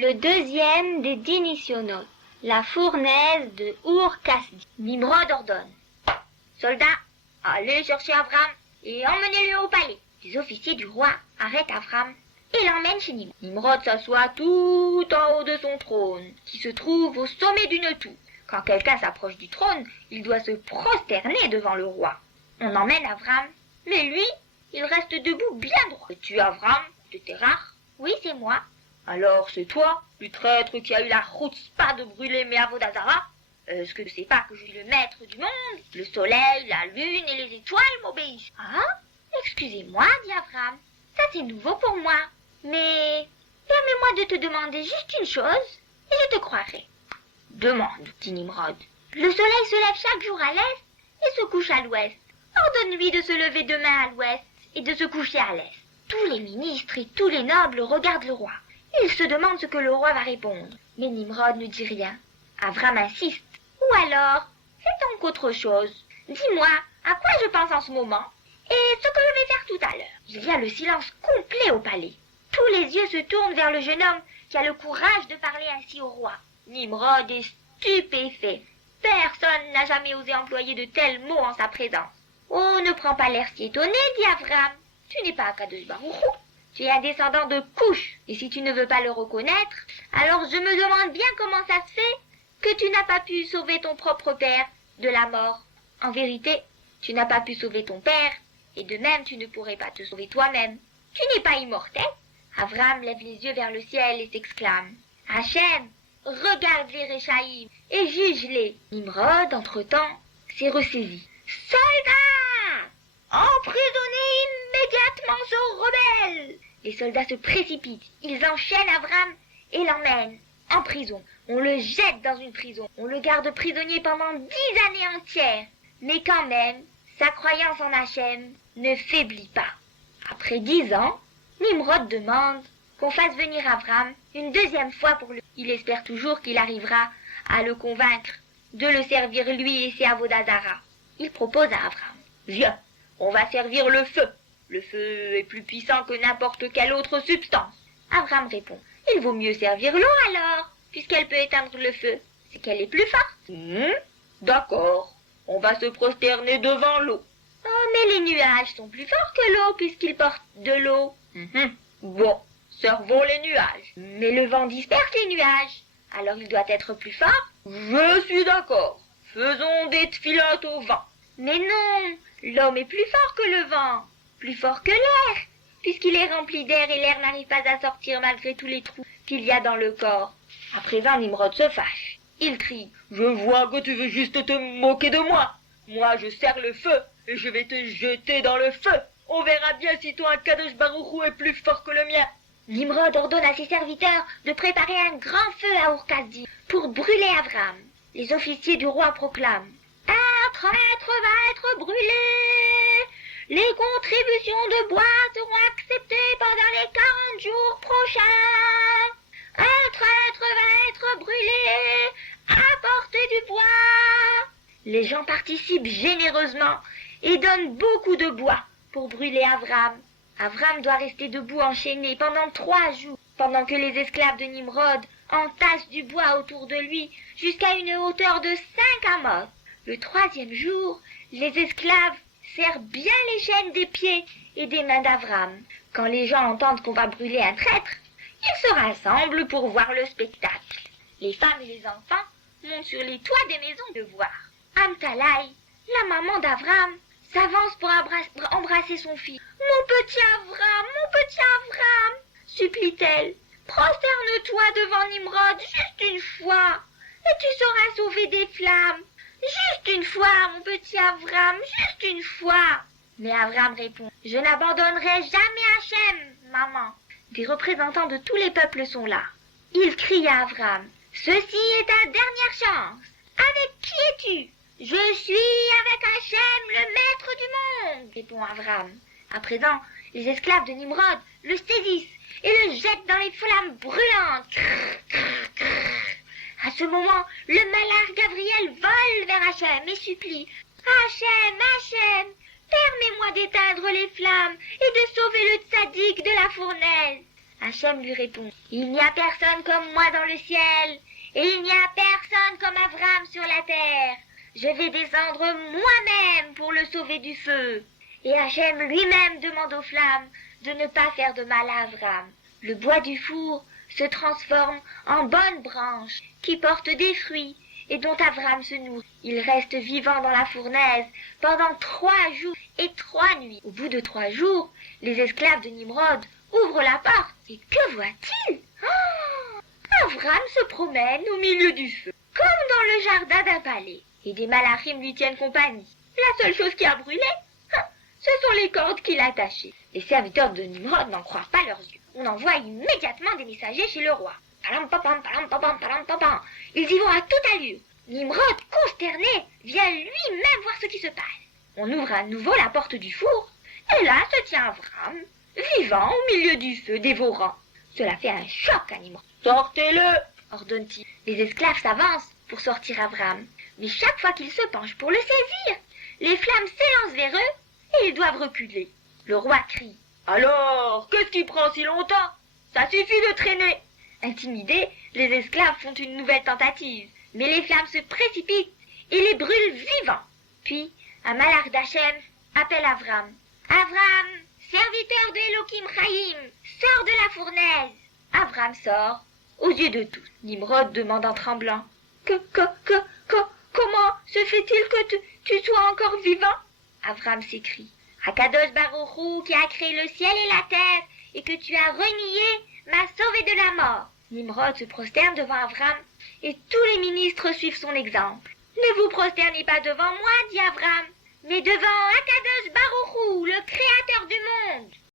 Le deuxième des Dinitionos, la fournaise de Ur-Kasdi. Nimrod ordonne. Soldats, allez chercher Avram et emmenez-le au palais. Les officiers du roi arrêtent Avram et l'emmènent chez Nimrod. Nimrod s'assoit tout en haut de son trône, qui se trouve au sommet d'une tour. Quand quelqu'un s'approche du trône, il doit se prosterner devant le roi. On emmène Avram, mais lui, il reste debout bien droit. Es-tu Avram de Terach? Oui, c'est moi. Alors c'est toi, le traître qui a eu la chutzpah de brûler mes Avodazara? Est-ce que tu sais pas que je suis le maître du monde? Le soleil, la lune et les étoiles m'obéissent. Ah, excusez-moi, dit Avram. Ça c'est nouveau pour moi. Mais permets-moi de te demander juste une chose, et je te croirai. Demande, dit Nimrod. Le soleil se lève chaque jour à l'est et se couche à l'ouest. Ordonne-lui de se lever demain à l'ouest et de se coucher à l'est. Tous les ministres et tous les nobles regardent le roi. Ils se demandent ce que le roi va répondre. Mais Nimrod ne dit rien. Avram insiste. Ou alors, fais donc autre chose. Dis-moi, à quoi je pense en ce moment et ce que je vais faire tout à l'heure. Il y a le silence complet au palais. Tous les yeux se tournent vers le jeune homme qui a le courage de parler ainsi au roi. Nimrod est stupéfait. Personne n'a jamais osé employer de tels mots en sa présence. Oh, ne prends pas l'air si étonné, dit Avram. Tu n'es pas Akadosh Baruch Hu. Tu es un descendant de Couche, et si tu ne veux pas le reconnaître, alors je me demande bien comment ça se fait que tu n'as pas pu sauver ton propre père de la mort. En vérité, tu n'as pas pu sauver ton père, et de même tu ne pourrais pas te sauver toi-même. Tu n'es pas immortel. Avram lève les yeux vers le ciel et s'exclame. Hachem, regarde les Réchaïm et juge-les. Nimrod, entre-temps, s'est ressaisi. Soldats, emprisonnez immédiatement ce rebelle. Les soldats se précipitent. Ils enchaînent Avram et l'emmènent en prison. On le jette dans une prison. On le garde prisonnier pendant 10 années entières. Mais quand même, sa croyance en Hachem ne faiblit pas. Après 10 ans, Nimrod demande qu'on fasse venir Avram une deuxième fois pour lui. Il espère toujours qu'il arrivera à le convaincre de le servir lui et ses Avodazara. Il propose à Avram. Viens, on va servir le feu. Le feu est plus puissant que n'importe quelle autre substance. Avram répond. Il vaut mieux servir l'eau alors, puisqu'elle peut éteindre le feu. C'est qu'elle est plus forte. D'accord, on va se prosterner devant l'eau. Oh, mais les nuages sont plus forts que l'eau puisqu'ils portent de l'eau. Bon, servons les nuages. Mais le vent disperse les nuages. Alors il doit être plus fort. Je suis d'accord. Faisons des tfilotes au vent. Mais non, l'homme est plus fort que le vent. Plus fort que l'air, puisqu'il est rempli d'air et l'air n'arrive pas à sortir malgré tous les trous qu'il y a dans le corps. À présent, Nimrod se fâche. Il crie. Je vois que tu veux juste te moquer de moi. Moi, je sers le feu et je vais te jeter dans le feu. On verra bien si ton Akadosh Baruch Hu est plus fort que le mien. Nimrod ordonne à ses serviteurs de préparer un grand feu à Ur-Kasdi pour brûler Avram. Les officiers du roi proclament. Un traître va être brûlé. Les contributions de bois seront acceptées pendant les 40 jours prochains. Un traître va être brûlé. Apportez du bois. Les gens participent généreusement et donnent beaucoup de bois pour brûler Avram. Avram doit rester debout enchaîné pendant 3 jours, pendant que les esclaves de Nimrod entassent du bois autour de lui jusqu'à une hauteur de 5 amos. Le 3e jour, les esclaves serrent bien les chaînes des pieds et des mains d'Avram. Quand les gens entendent qu'on va brûler un traître, ils se rassemblent pour voir le spectacle. Les femmes et les enfants montent sur les toits des maisons de voir. Amtalai, la maman d'Avram, s'avance pour embrasser son fils. Mon petit Avram, supplie-t-elle, prosterne-toi devant Nimrod juste une fois, et tu seras sauvé des flammes. Juste une fois, mon petit Avram, juste une fois. Mais Avram répond, je n'abandonnerai jamais Hachem, maman. Des représentants de tous les peuples sont là. Ils crient à Avram, ceci est ta dernière chance. Avec qui es-tu? Je suis avec Hachem, le maître du monde, répond Avram. À présent, les esclaves de Nimrod le saisissent et le jettent dans les flammes brûlantes. À ce moment, le malach Gabriel vole vers Hachem et supplie. Hachem, permets-moi d'éteindre les flammes et de sauver le tzaddik de la fournaise. Hachem lui répond. Il n'y a personne comme moi dans le ciel, et il n'y a personne comme Avram sur la terre. Je vais descendre moi-même pour le sauver du feu. Et Hachem lui-même demande aux flammes de ne pas faire de mal à Avram. Le bois du four se transforme en bonnes branches qui portent des fruits et dont Avram se nourrit. Il reste vivant dans la fournaise pendant 3 jours et 3 nuits. Au bout de 3 jours, les esclaves de Nimrod ouvrent la porte. Et que voit-il? Avram se promène au milieu du feu, comme dans le jardin d'un palais. Et des malachim lui tiennent compagnie. La seule chose qui a brûlé, ce sont les cordes qu'il a attachées. Les serviteurs de Nimrod n'en croient pas leurs yeux. On envoie immédiatement des messagers chez le roi. Palam, papam, palam, papam, palam, papam. Ils y vont à toute allure. Nimrod, consterné, vient lui-même voir ce qui se passe. On ouvre à nouveau la porte du four, et là se tient Avram, vivant au milieu du feu, dévorant. Cela fait un choc à Nimrod. « Sortez-le » ordonne-t-il. Les esclaves s'avancent pour sortir Avram, mais chaque fois qu'ils se penchent pour le saisir, les flammes s'élancent vers eux et ils doivent reculer. Le roi crie. « Alors, qu'est-ce qui prend si longtemps? Ça suffit de traîner !» Intimidés, les esclaves font une nouvelle tentative, mais les flammes se précipitent et les brûlent vivants. Puis, un malach d'Hachem appelle Avram. « Avram, serviteur de Elohim Chaim, sors de la fournaise !» Avram sort, aux yeux de tous. Nimrod demande en tremblant. Comment se fait-il que tu sois encore vivant? Avram s'écrie. Akadosh Baruch Hu, qui a créé le ciel et la terre, et que tu as renié, m'a sauvé de la mort. Nimrod se prosterne devant Avram, et tous les ministres suivent son exemple. Ne vous prosternez pas devant moi, dit Avram, mais devant Akadosh Baruch Hu, le créateur du monde.